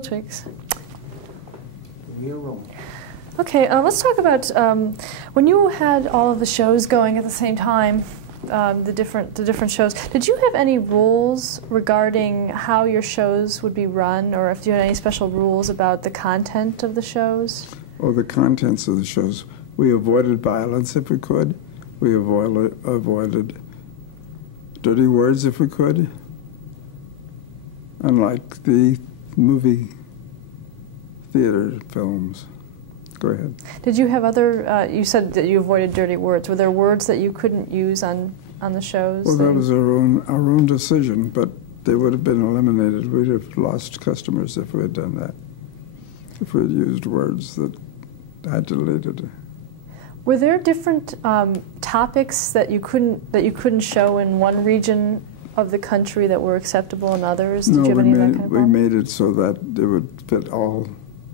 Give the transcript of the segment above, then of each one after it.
Twigs. We are rolling. Okay, let's talk about when you had all of the shows going at the same time, the different shows. Did you have any rules regarding how your shows would be run, or if you had any special rules about the content of the shows? Oh, the contents of the shows. We avoided violence if we could. We avoided dirty words if we could. Unlike the movie theater films. Go ahead. Did you have other, you said that you avoided dirty words. Were there words that you couldn't use on the shows? Well, that was our own decision, but they would have been eliminated. We'd have lost customers if we had done that. If we had used words that I deleted. Were there different topics that you couldn't show in one region of the country that were acceptable in others? Did No, you have any of that kind of we problem? made it so that it would fit all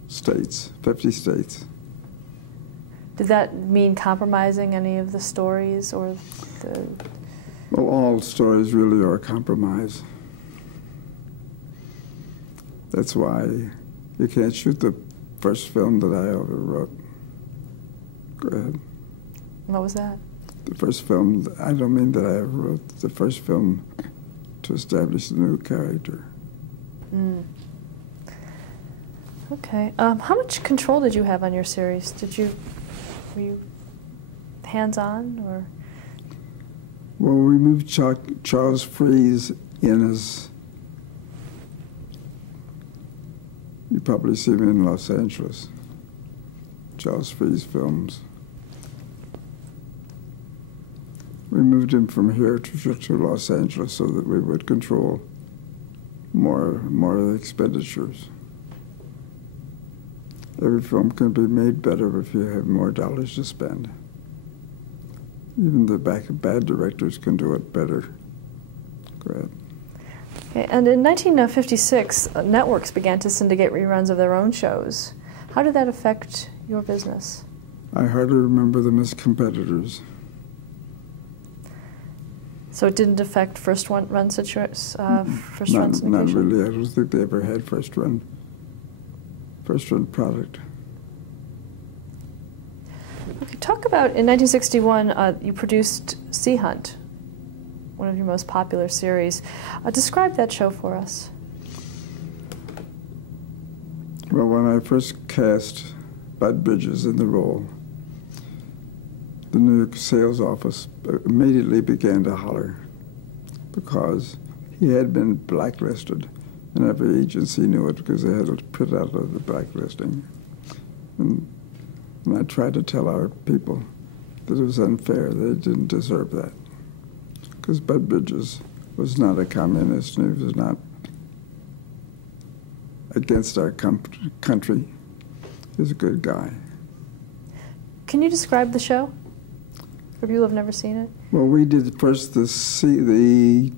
states, 50 states. Did that mean compromising any of the stories or the... Well, all stories really are a compromise. That's why you can't shoot the first film that I ever wrote. Go ahead. What was that? The first film, I don't mean that I ever wrote, the first film to establish a new character. Mm. Okay. How much control did you have on your series? Were you hands-on, or? Well, we moved Charles Fries in as, you probably see him in Los Angeles, Charles Fries Films. We moved him from here to Los Angeles so that we would control more of the expenditures. Every film can be made better if you have more dollars to spend. Even the bad directors can do it better. Go ahead. Okay, and in 1956, networks began to syndicate reruns of their own shows. How did that affect your business? I hardly remember them as competitors. So it didn't affect first-run syndication? Not really. I don't think they ever had first-run product. Okay, talk about, in 1961, you produced Sea Hunt, one of your most popular series. Describe that show for us. Well, when I first cast Bud Bridges in the role, the New York sales office immediately began to holler because he had been blacklisted. And every agency knew it because they had it put out of the blacklisting. And I tried to tell our people that it was unfair. They didn't deserve that. Because Bud Bridges was not a communist, and he was not against our country. He was a good guy. Can you describe the show for people who have never seen it? Well, we did first the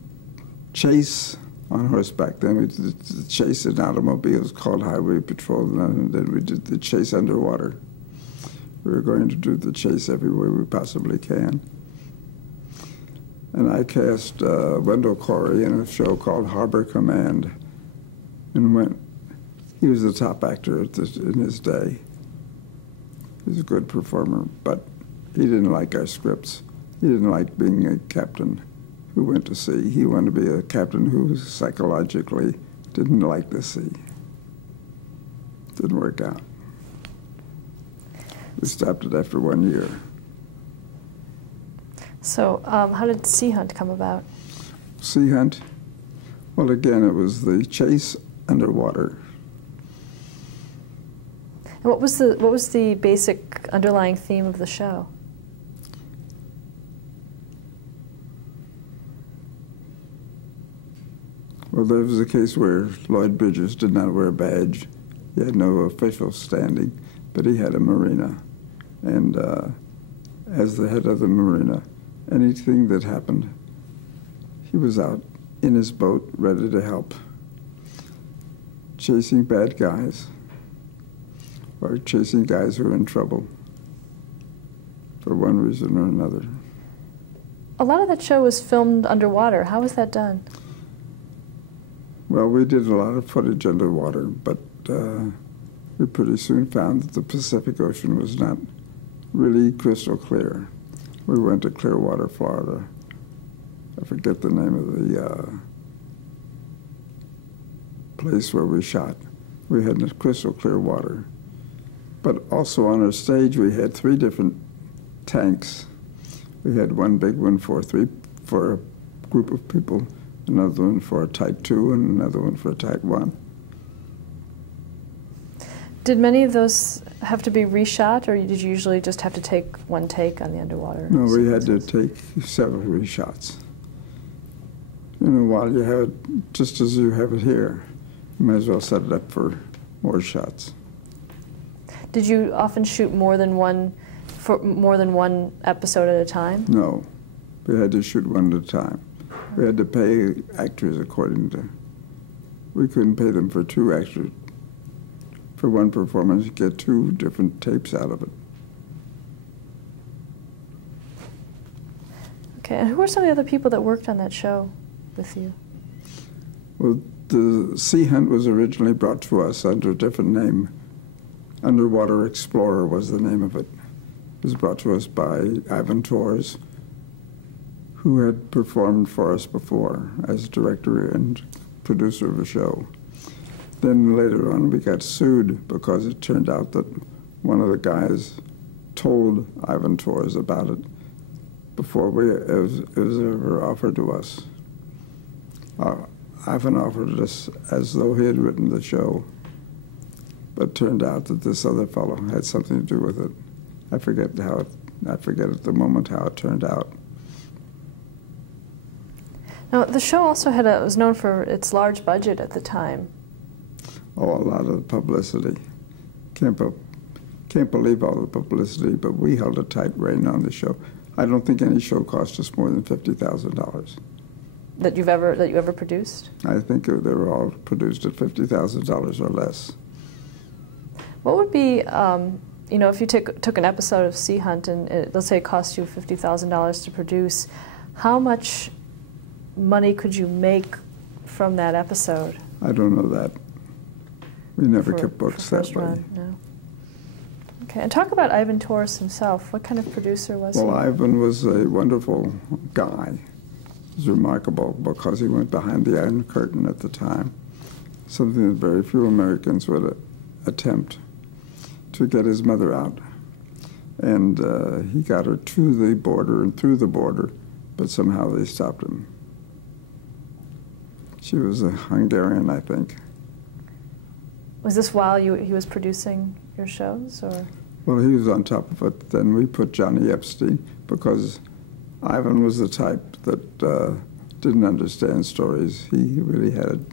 chase on horseback. Then we did the chase in automobiles called Highway Patrol, and then we did the chase underwater. We were going to do the chase every way we possibly can. And I cast Wendell Corey in a show called Harbor Command, and he was the top actor in his day. He was a good performer, but he didn't like our scripts. He didn't like being a captain who went to sea. He wanted to be a captain who psychologically didn't like the sea. Didn't work out. We stopped it after 1 year. So how did Sea Hunt come about? Sea Hunt? Well, again, it was the chase underwater. And what was the basic underlying theme of the show? Well, there was a case where Lloyd Bridges did not wear a badge. He had no official standing, but he had a marina. And as the head of the marina, anything that happened, he was out in his boat ready to help, chasing bad guys or chasing guys who are in trouble for one reason or another. A lot of that show was filmed underwater. How was that done? Well, we did a lot of footage underwater, but we pretty soon found that the Pacific Ocean was not really crystal clear. We went to Clearwater, Florida. I forget the name of the place where we shot. We had crystal clear water. But also on our stage, we had 3 different tanks. We had one big one for a group of people, another one for a Type 2, and another one for a Type 1. Did many of those have to be reshot, or did you usually just have to take one take on the underwater? No, we had to take several reshots. You know, while you have it, just as you have it here, you might as well set it up for more shots. Did you often shoot more than one episode at a time? No, we had to shoot one at a time. We had to pay actors according to. We couldn't pay them for 2 actors. For one performance, you get 2 different tapes out of it. Okay, and who were some of the other people that worked on that show with you? Well, the Sea Hunt was originally brought to us under a different name. Underwater Explorer was the name of it. It was brought to us by Ivan Tors, who had performed for us before as director and producer of the show. Then later on, we got sued because it turned out that one of the guys told Ivan Tors about it before it was ever offered to us. Ivan offered us as though he had written the show, but it turned out that this other fellow had something to do with it. I forget at the moment how it turned out. Now, the show also was known for its large budget at the time. Oh, a lot of publicity. Can't believe all the publicity, but we held a tight rein on the show. I don't think any show cost us more than $50,000. That you ever produced? I think they were all produced at $50,000 or less. What would be, if you took an episode of Sea Hunt and let's say it cost you $50,000 to produce, how much money could you make from that episode? I don't know that. We never kept books that way. Run, no. Okay, and talk about Ivan Tors himself. What kind of producer was he? Well, Ivan was a wonderful guy. He was remarkable because he went behind the Iron Curtain at the time, something that very few Americans would attempt, to get his mother out. And he got her to the border and through the border, but somehow they stopped him. She was a Hungarian, I think. Was this while he was producing your shows, or? Well, he was on top of it. Then we put Johnny Epstein because Ivan was the type that didn't understand stories. He really had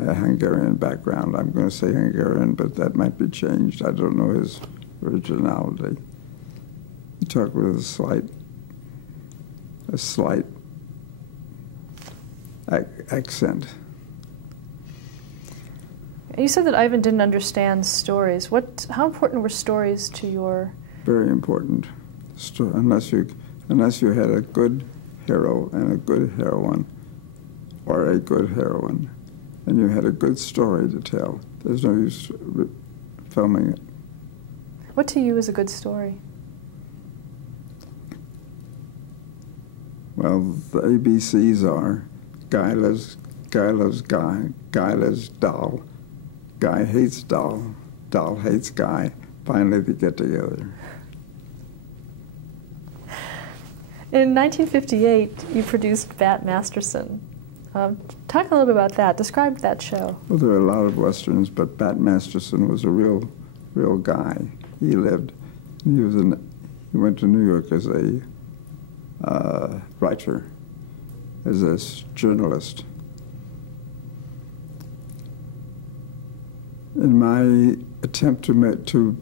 a Hungarian background. I'm going to say Hungarian, but that might be changed. I don't know his originality. He talked with a slight accent. You said that Ivan didn't understand stories. How important were stories to your? Very important. Unless you had a good hero and a good heroine, or a good heroine, and you had a good story to tell, there's no use filming it. What to you is a good story? Well, the ABCs are guy loves guy, guy loves doll, guy hates doll, doll hates guy, finally they get together. In 1958, you produced Bat Masterson. Talk a little bit about that. Describe that show. Well, there are a lot of Westerns, but Bat Masterson was a real guy. He lived. He went to New York as a writer, as a journalist. In my attempt to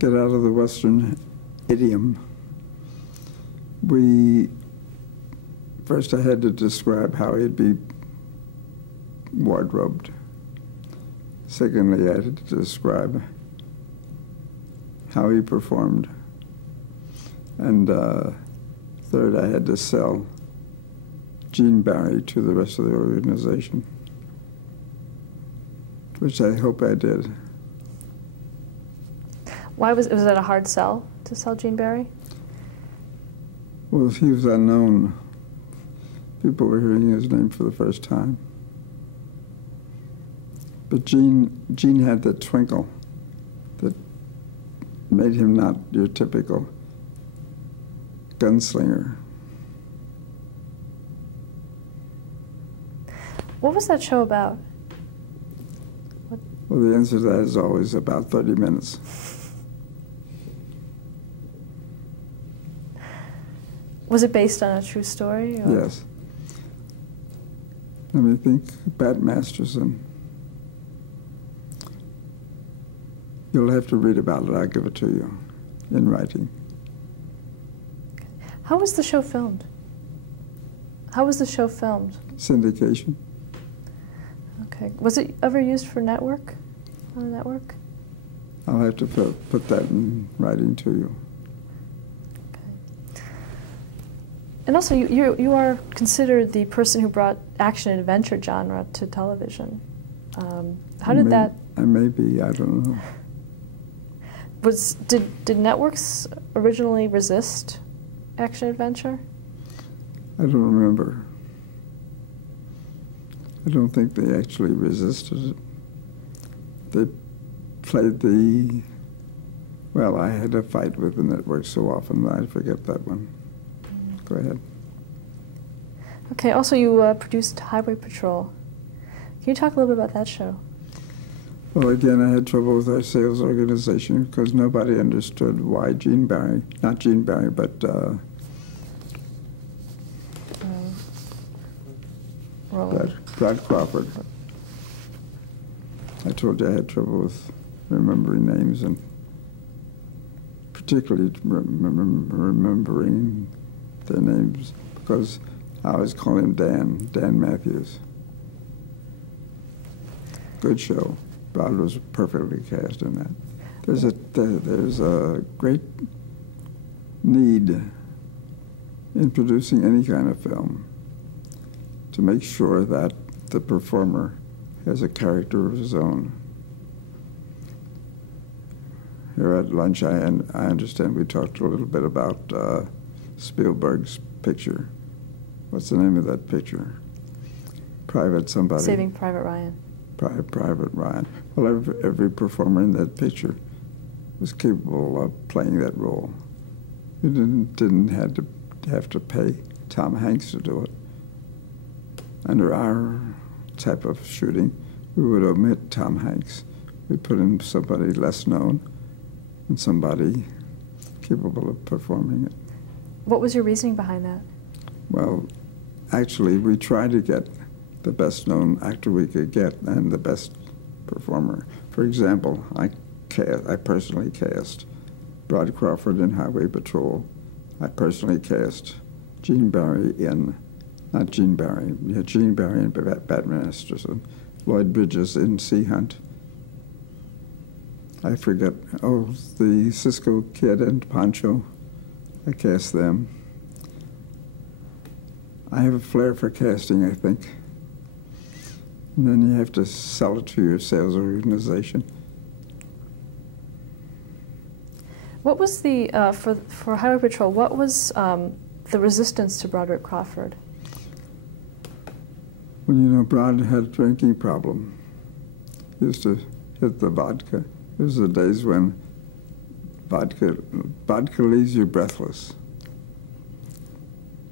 get out of the Western idiom, first I had to describe how he'd be wardrobed. Secondly, I had to describe how he performed. And third, I had to sell Gene Barry to the rest of the organization. which I hope I did. Why was that a hard sell to sell Gene Barry? Well, he was unknown. People were hearing his name for the first time. But Gene had that twinkle that made him not your typical gunslinger. What was that show about? Well, the answer to that is always about 30 minutes. Was it based on a true story? Or? Yes. Let me think. Bat Masterson. You'll have to read about it. I'll give it to you in writing. How was the show filmed? How was the show filmed? Syndication. Okay. Was it ever used for network? On a network? I'll have to put that in writing to you. Okay. And also, you are considered the person who brought action and adventure genre to television. How did that? I may be. I don't know. Did networks originally resist action adventure? I don't remember. I don't think they actually resisted it. They played the... Well, I had a fight with the network so often that I forget that one. Go ahead. Okay, also you produced Highway Patrol. Can you talk a little bit about that show? Well, again, I had trouble with our sales organization because nobody understood why Gene Barry, not Gene Barry, but Brad Crawford. I told you I had trouble with remembering names and particularly remembering their names because I always call him Dan Matthews. Good show. Brad was perfectly cast in that. There's a great need in producing any kind of film to make sure that the performer has a character of his own. Here at lunch, I understand we talked a little bit about Spielberg's picture. What's the name of that picture? Private somebody. Saving Private Ryan. Private Ryan. Well, every performer in that picture was capable of playing that role. You didn't have to pay Tom Hanks to do it. Under our type of shooting, we would omit Tom Hanks. We'd put in somebody less known and somebody capable of performing it. What was your reasoning behind that? Well, actually, we tried to get the best known actor we could get and the best performer. For example, I personally cast Brad Crawford in Highway Patrol. I personally cast Gene Barry in, not Gene Barry, yeah, Gene Barry in Bat Masterson, Lloyd Bridges in Sea Hunt. I forget, the Cisco Kid and Pancho, I cast them. I have a flair for casting, I think. And then you have to sell it to your sales organization. What was the, for Highway Patrol, what was the resistance to Broderick Crawford? Well, Brad had a drinking problem. He used to hit the vodka. It was the days when vodka leaves you breathless.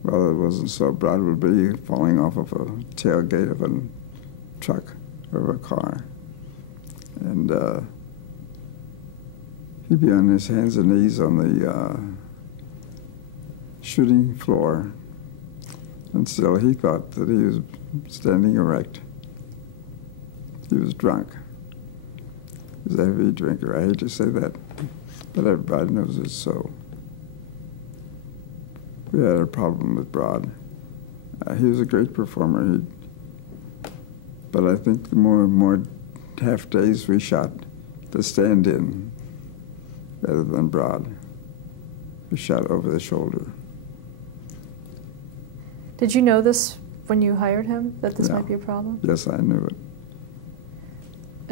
Well, it wasn't so. Brad would be falling off of a tailgate of a truck or a car. And he'd be on his hands and knees on the shooting floor. And still he thought that he was standing erect. He was drunk. He was a heavy drinker. I hate to say that, but everybody knows it's so. We had a problem with Brad. He was a great performer. But I think the more half days we shot the stand-in rather than Brad. We shot over the shoulder. Did you know this when you hired him, that this might be a problem? Yes, I knew it.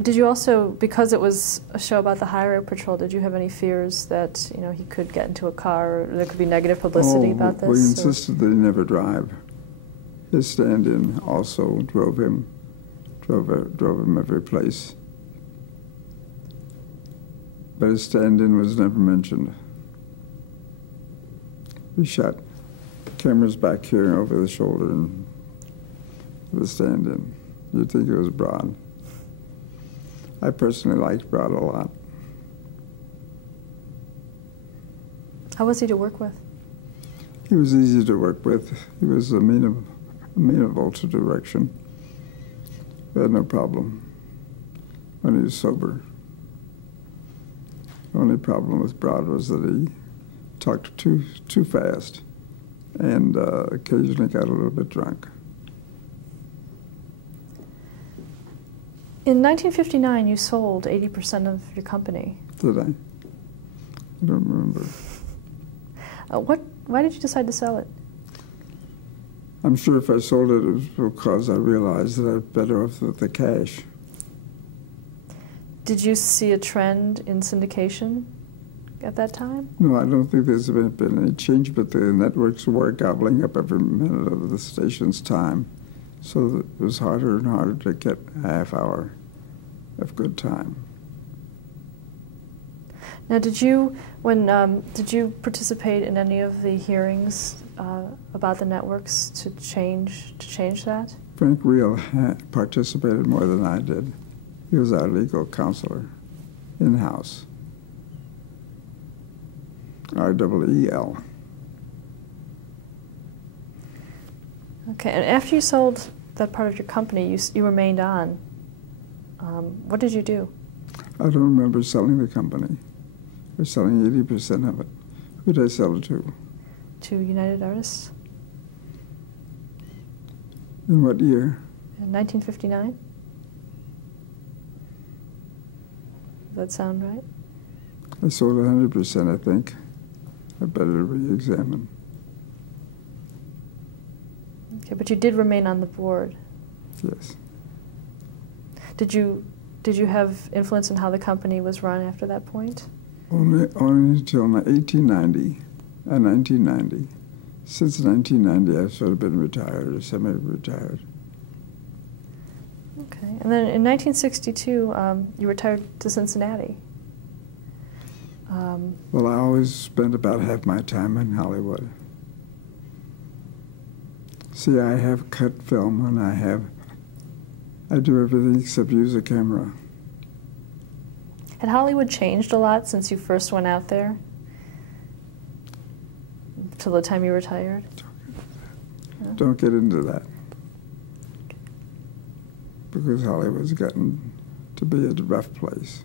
Did you also, because it was a show about the highway patrol, did you have any fears that he could get into a car, or there could be negative publicity about this? We insisted that he never drive. His stand-in also drove him every place. But his stand-in was never mentioned. We shot cameras back here over the shoulder and the stand-in. You'd think it was Broad. I personally liked Broad a lot. How was he to work with? He was easy to work with. He was amenable to direction. We had no problem when he was sober. The only problem with Broad was that he talked too fast and occasionally got a little bit drunk. In 1959, you sold 80% of your company. Did I? I don't remember. Why did you decide to sell it? I'm sure if I sold it, it was because I realized that I was better off with the cash. Did you see a trend in syndication at that time? No, I don't think there's been any change, but the networks were gobbling up every minute of the station's time. So that it was harder and harder to get a half hour of good time. Now, did you participate in any of the hearings about the networks to change that? Frank Reel participated more than I did. He was our legal counselor in-house. R-E-E-L. Okay, and after you sold that part of your company, you remained on. What did you do? I don't remember selling the company. We're selling 80% of it. Who did I sell it to? To United Artists. In what year? In 1959. Does that sound right? I sold 100%, I think. I better re-examine. Okay, but you did remain on the board. Yes. Did you have influence in how the company was run after that point? Only until 1990. Since 1990, I've sort of been retired or semi-retired. Okay, and then in 1962, you retired to Cincinnati. Well, I always spent about half my time in Hollywood. See, I have cut film and I do everything except use a camera. Had Hollywood changed a lot since you first went out there? Till the time you retired? Don't get into that. Because Hollywood's gotten to be a rough place.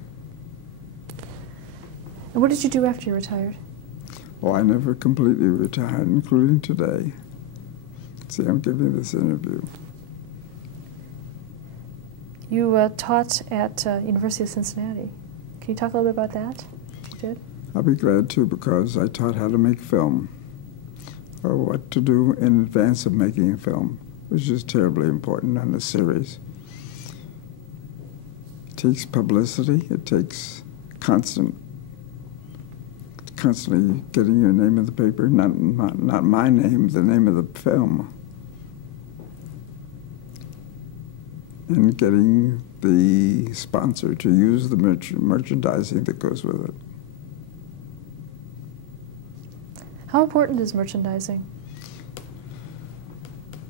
And what did you do after you retired? Well, I never completely retired, including today. See, I'm giving this interview. You taught at University of Cincinnati. Can you talk a little bit about that? You did? I'll be glad to, because I taught how to make film, or what to do in advance of making a film, which is terribly important on a series. It takes publicity. It takes constantly getting your name in the paper, not my name, the name of the film. And getting the sponsor to use the merchandising that goes with it. How important is merchandising?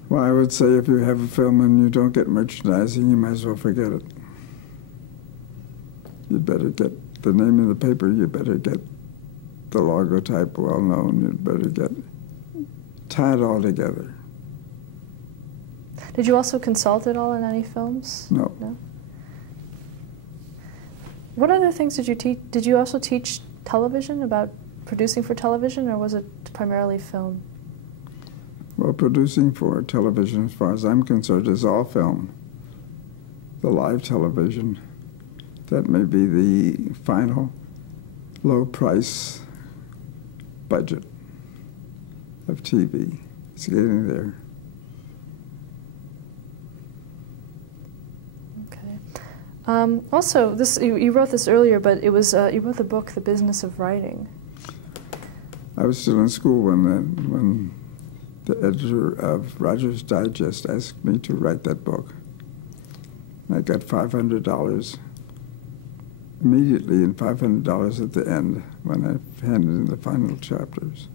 Well, I would say if you have a film and you don't get merchandising, you might as well forget it. You'd better get the name in the paper, you better get the logotype well known, you'd better tie it all together. Did you also consult at all in any films? No. No? What other things did you teach? Did you also teach television, about producing for television, or was it primarily film? Well, producing for television, as far as I'm concerned, is all film. The live television, that may be the final low-price budget of TV. It's getting there. Also, you wrote this earlier, but it was you wrote the book, The Business of Writing. I was still in school when the editor of Writer's Digest asked me to write that book. I got $500 immediately and $500 at the end when I handed in the final chapters.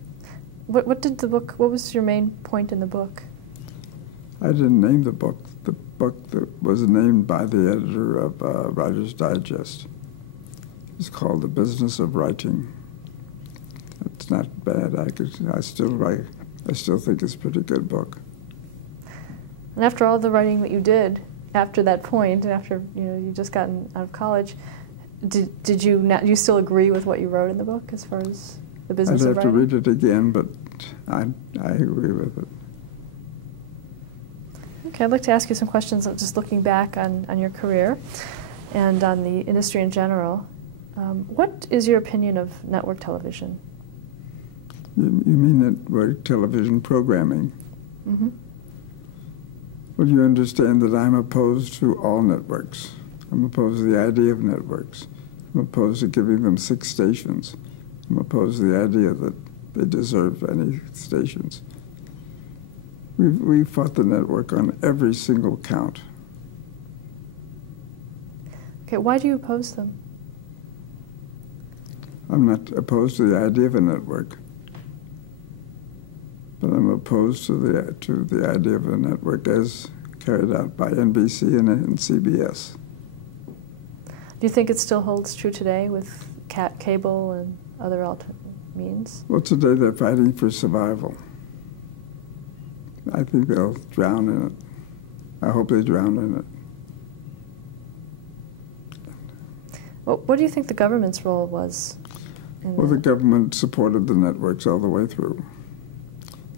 What did the book? What was your main point in the book? I didn't name the book. The book that was named by the editor of Writer's Digest. It's called The Business of Writing. It's not bad. I still write. I still think it's a pretty good book. And after all the writing that you did, after that point, and after you just gotten out of college, did you still agree with what you wrote in the book as far as the business of writing? I'd have to read it again, but I agree with it. Okay, I'd like to ask you some questions, just looking back on your career and on the industry in general. What is your opinion of network television? You mean network television programming? Mm-hmm. Well, you understand that I'm opposed to all networks. I'm opposed to the idea of networks. I'm opposed to giving them 6 stations. I'm opposed to the idea that they deserve any stations. We fought the network on every single count. Okay, why do you oppose them? I'm not opposed to the idea of a network, but I'm opposed to the idea of a network as carried out by NBC and CBS. Do you think it still holds true today with cable and other alternate means? Well, today they're fighting for survival. I think they'll drown in it. I hope they drown in it. Well, what do you think the government's role was? Well, the government supported the networks all the way through.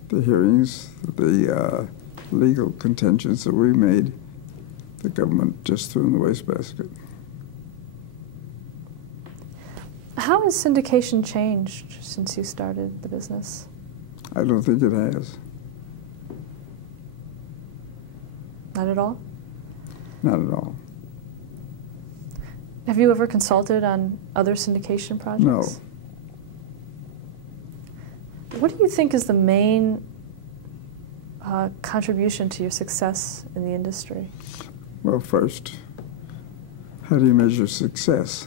The hearings, the legal contentions that we made, the government just threw in the wastebasket. How has syndication changed since you started the business? I don't think it has. Not at all? Not at all. Have you ever consulted on other syndication projects? No. What do you think is the main contribution to your success in the industry? Well, first, how do you measure success?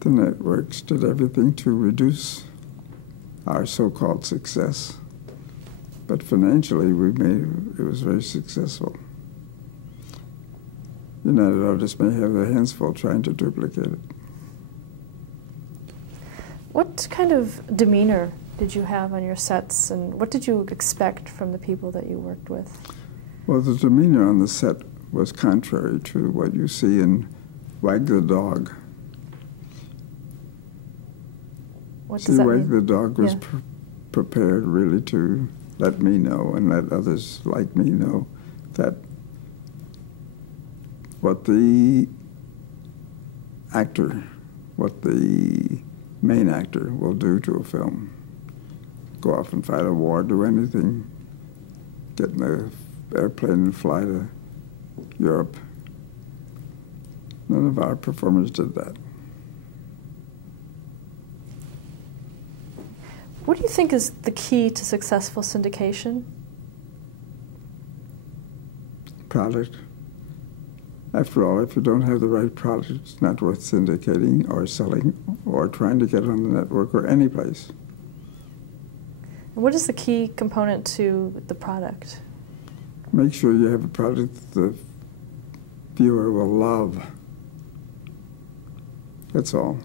The networks did everything to reduce our so-called success, but financially it was very successful. United Artists may have their hands full trying to duplicate it. What kind of demeanor did you have on your sets, and what did you expect from the people that you worked with? Well, the demeanor on the set was contrary to what you see in Wag the Dog. What does that mean? Wag the Dog was prepared really to let me know and let others like me know that what the main actor will do to a film. Go off and fight a war, do anything, get in an airplane and fly to Europe. None of our performers did that. What do you think is the key to successful syndication? Product. After all, if you don't have the right product, it's not worth syndicating or selling or trying to get on the network or any place. And what is the key component to the product? Make sure you have a product that the viewer will love. That's all.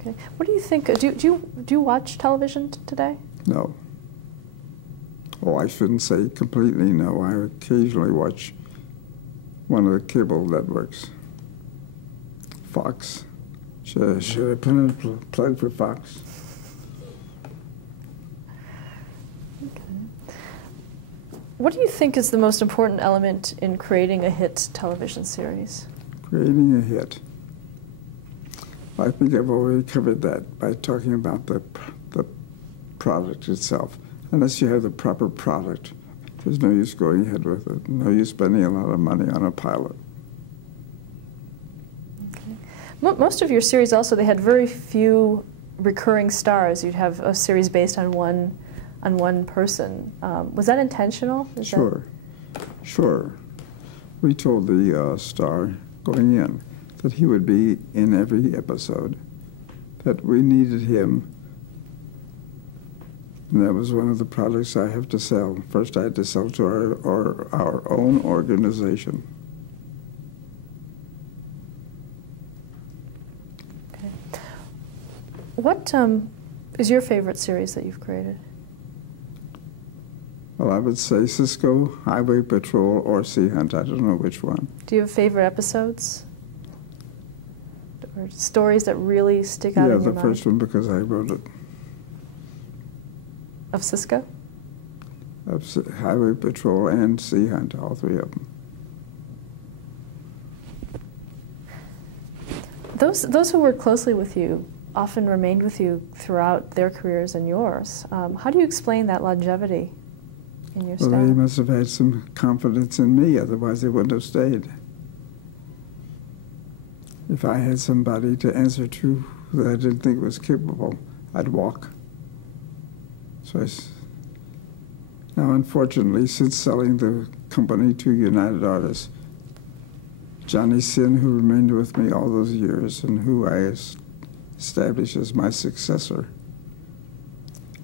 Okay. What do you think? Do you watch television today? No. Oh, I shouldn't say completely no. I occasionally watch one of the cable networks. Fox. Should I put in a plug for Fox? Okay. What do you think is the most important element in creating a hit television series? Creating a hit. I think I've already covered that by talking about the product itself. Unless you have the proper product, There's no use going ahead with it. No use spending a lot of money on a pilot. Okay. Most of your series also, they had very few recurring stars. You'd have a series based on one person. Was that intentional? Sure. We told the star going in that he would be in every episode, that we needed him. And that was one of the products I have to sell. First, I had to sell to our own organization. Okay. What is your favorite series that you've created? Well, I would say Cisco, Highway Patrol, or Sea Hunt. I don't know which one. Do you have favorite episodes? Or stories that really stick out in your mind? Yeah, the first one, because I wrote it. Of Cisco? Of Highway Patrol and Sea Hunt, all three of them. Those who work closely with you often remained with you throughout their careers and yours. How do you explain that longevity in your staff? Well, they must have had some confidence in me, otherwise they wouldn't have stayed. If I had somebody to answer to that I didn't think was capable, I'd walk. So now, unfortunately, since selling the company to United Artists, Johnny Sin, who remained with me all those years and who I established as my successor,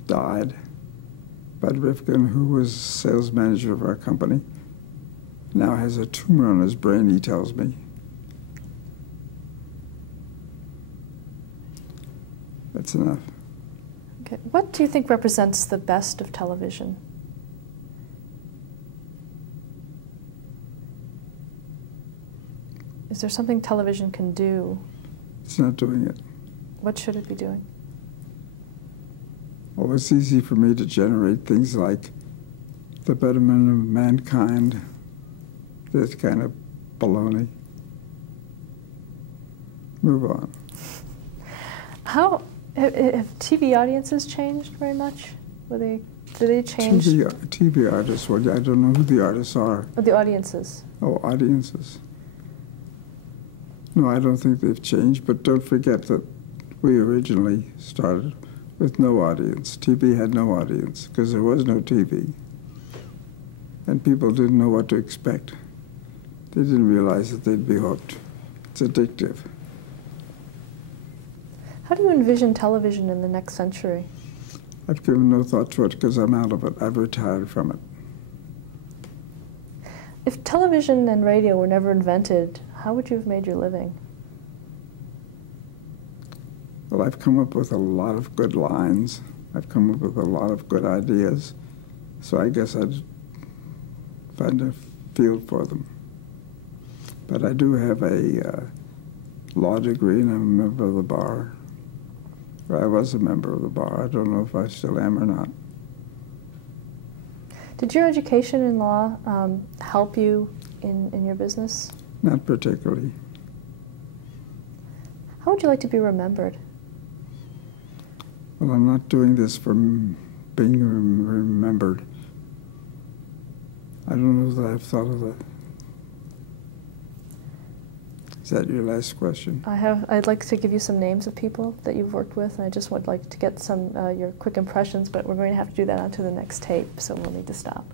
died. Bud Rifkin, who was sales manager of our company, now has a tumor on his brain, he tells me. That's enough. Okay. What do you think represents the best of television? Is there something television can do? It's not doing it. What should it be doing? Well, it's easy for me to generate things like the betterment of mankind, this kind of baloney. Move on. How have TV audiences changed very much? Do they change? TV artists, well, I don't know who the artists are. Or the audiences? Oh, audiences. No, I don't think they've changed, but don't forget that we originally started with no audience. TV had no audience because there was no TV. And people didn't know what to expect. They didn't realize that they'd be hooked. It's addictive. How do you envision television in the next century? I've given no thought to it because I'm out of it. I've retired from it. If television and radio were never invented, how would you have made your living? Well, I've come up with a lot of good lines. I've come up with a lot of good ideas. So I guess I'd find a field for them. But I do have a law degree and I'm a member of the bar. Or I was a member of the bar. I don't know if I still am or not. Did your education in law help you in your business? Not particularly. How would you like to be remembered? Well, I'm not doing this for being remembered. I don't know that I've thought of that. Is that your last question? I'd like to give you some names of people that you've worked with, and I just would like to get some your quick impressions, but we're going to have to do that onto the next tape, so we'll need to stop.